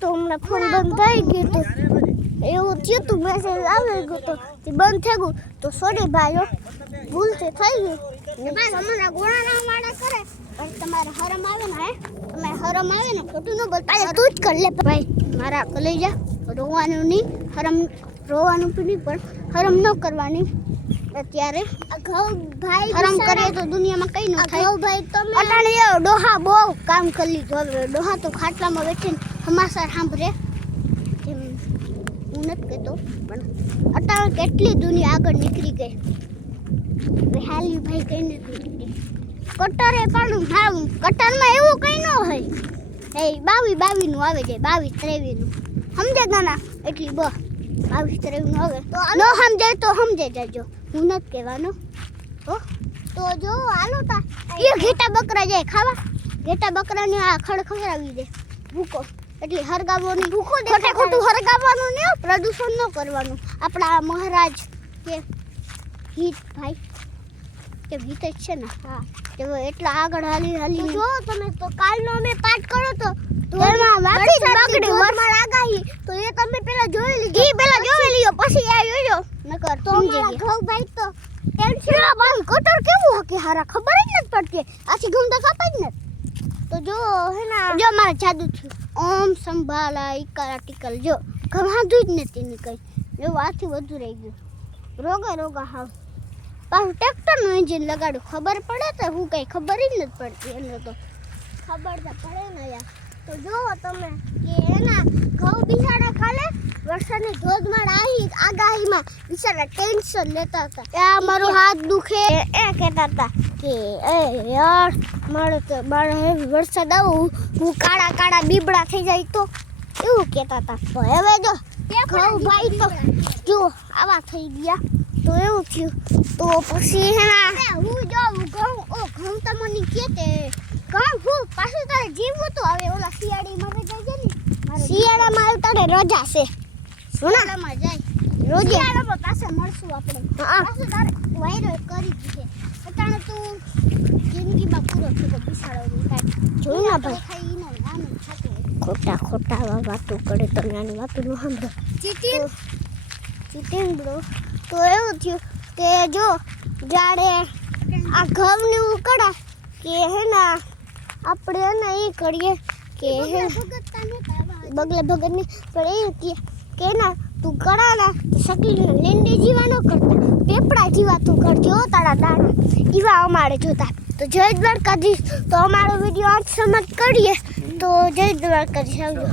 તો હમણાં ફોન બંધ થઈ ગયો તો એવું થયું તું મેસેજ આવી ગયો તો તે બંધ થઈ ગયું તો સોરી ભાઈઓ ભૂલથી થઈ ગયું ને ભાઈ હમણાં ગોળાના માળા કરે પણ તમારે હરમ આવે ને તમારે હરમ આવે ને ખોટું ન બોલ પાછા તું જ કર લે ભાઈ મારા કલેજા રોવાનું નહીં રોવાનું નહીં પણ હરમ ન કરવાની અત્યારે ભાઈ હરમ કરે તો દુનિયામાં કઈ ન થાય ભાઈ તમે અટાણે ડોહા બહુ કામ કરી લીધું હવે ડોહા તો ખાટલામાં બેઠીને સમાચાર સાંભળે હું નથી કહેતો પણ અટાણે કેટલી દુનિયા આગળ નીકળી ગઈ હાલી ભાઈ કઈ નથી કટરે પણ હા કટરમાં એવું કઈ ન હોય એ 22 નું આવે જાય 22 23 નું સમજે ગાના એટલી 22 23 નું આવે તો ન સમજે તો સમજે જાજો હું નથી કહેવાનું તો જો હાલો તા એ ઘેટા બકરા જાય ખાવા ઘેટા બકરાને આ ખડ ખવડાવી દે ભૂકો એટલે હરગાવવાની ભૂકો દે ખોટું હરગાવવાનું ને પ્રદૂષણ ન કરવાનું આપણા મહારાજ કે હિત ભાઈ કે હિત જ છે ને હા તો એટલા આગળ હાલી જો તમે તો કાલનો અમે પાઠ કરો તો એમાં વાપી બગડી વરમાળ આગાહી તો એ તમે પેલા જોઈ લીધો પછી આ જોજો નકર તો સમજી ગયા ઘઉં ભાઈ તો ટેન્શન બંધ કટર કેવું હકે હારા ખબર જ નથી પડતી આછી ઘઉં તો કપાય જ નથી તો જો હે ના જો મારા જાદુ થયું ઓમ સંભાલા ઇકારા ટિકલ જો ગવાતું જ નથી ની કઈ એવું આથી વધુ રહી ગયું રોગા હાવ પાછું ટ્રેક્ટરનું એન્જિન લગાડ્યું ખબર પડે તો હું કઈ ખબર જ નથી પડતી એને તો ખબર તો પડે ને યાર તો જોવો તમે કે એના ઘઉં બિચારા કાલે વરસાદની ધોધમાર આગાહીમાં બિચારા ટેન્શન લેતા હતા આ મારો હાથ દુખે એ કહેતા હતા કે એ યાર મારે વરસાદ આવું હું કાળા બીબડા થઈ જાય તો એવું કહેતા હતા તો હવે જો ઘઉં ભાઈ તો જો આવા થઈ ગયા તો એવું થયું તો પછી હું ઘઉં તમને કેતે ઘઉં હું પાછું તારે જીવવું તો હવે ઓલા શિયાળીમાં રજા છે ને શિયાળામાં તારે રજા છે શિયાળામાં જાય રોજ શિયાળામાં પાછા મળશું આપણે પાછું તારે વાયરો કરી દીધે અટાણે તું જિંદગીમાં પૂરો થયો બિસાડો કાંઈ જોયું ના ભાઈ ખાઈ નો નામ થતું ખોટા વાતો કરે તમે આની વાતો ન સાંભળો ચીટીન બ્રો તો એવું થયું કે જો જાડે આ ઘઉંને ઉકળા કે હે ના આપણે એને એ કરીએ કે હે બગલે ભગતની પણ એ કે ના તું કરાના શકલીને લેંડી જીવા ન કરતા પેપડા જીવા તું કરજો તારા દાણા એવા અમારે જોતા તો જય દ્વારકાધીશ તો અમારો વિડીયો આજ સમજ કરીએ તો જય દ્વારકાધીશ આવજો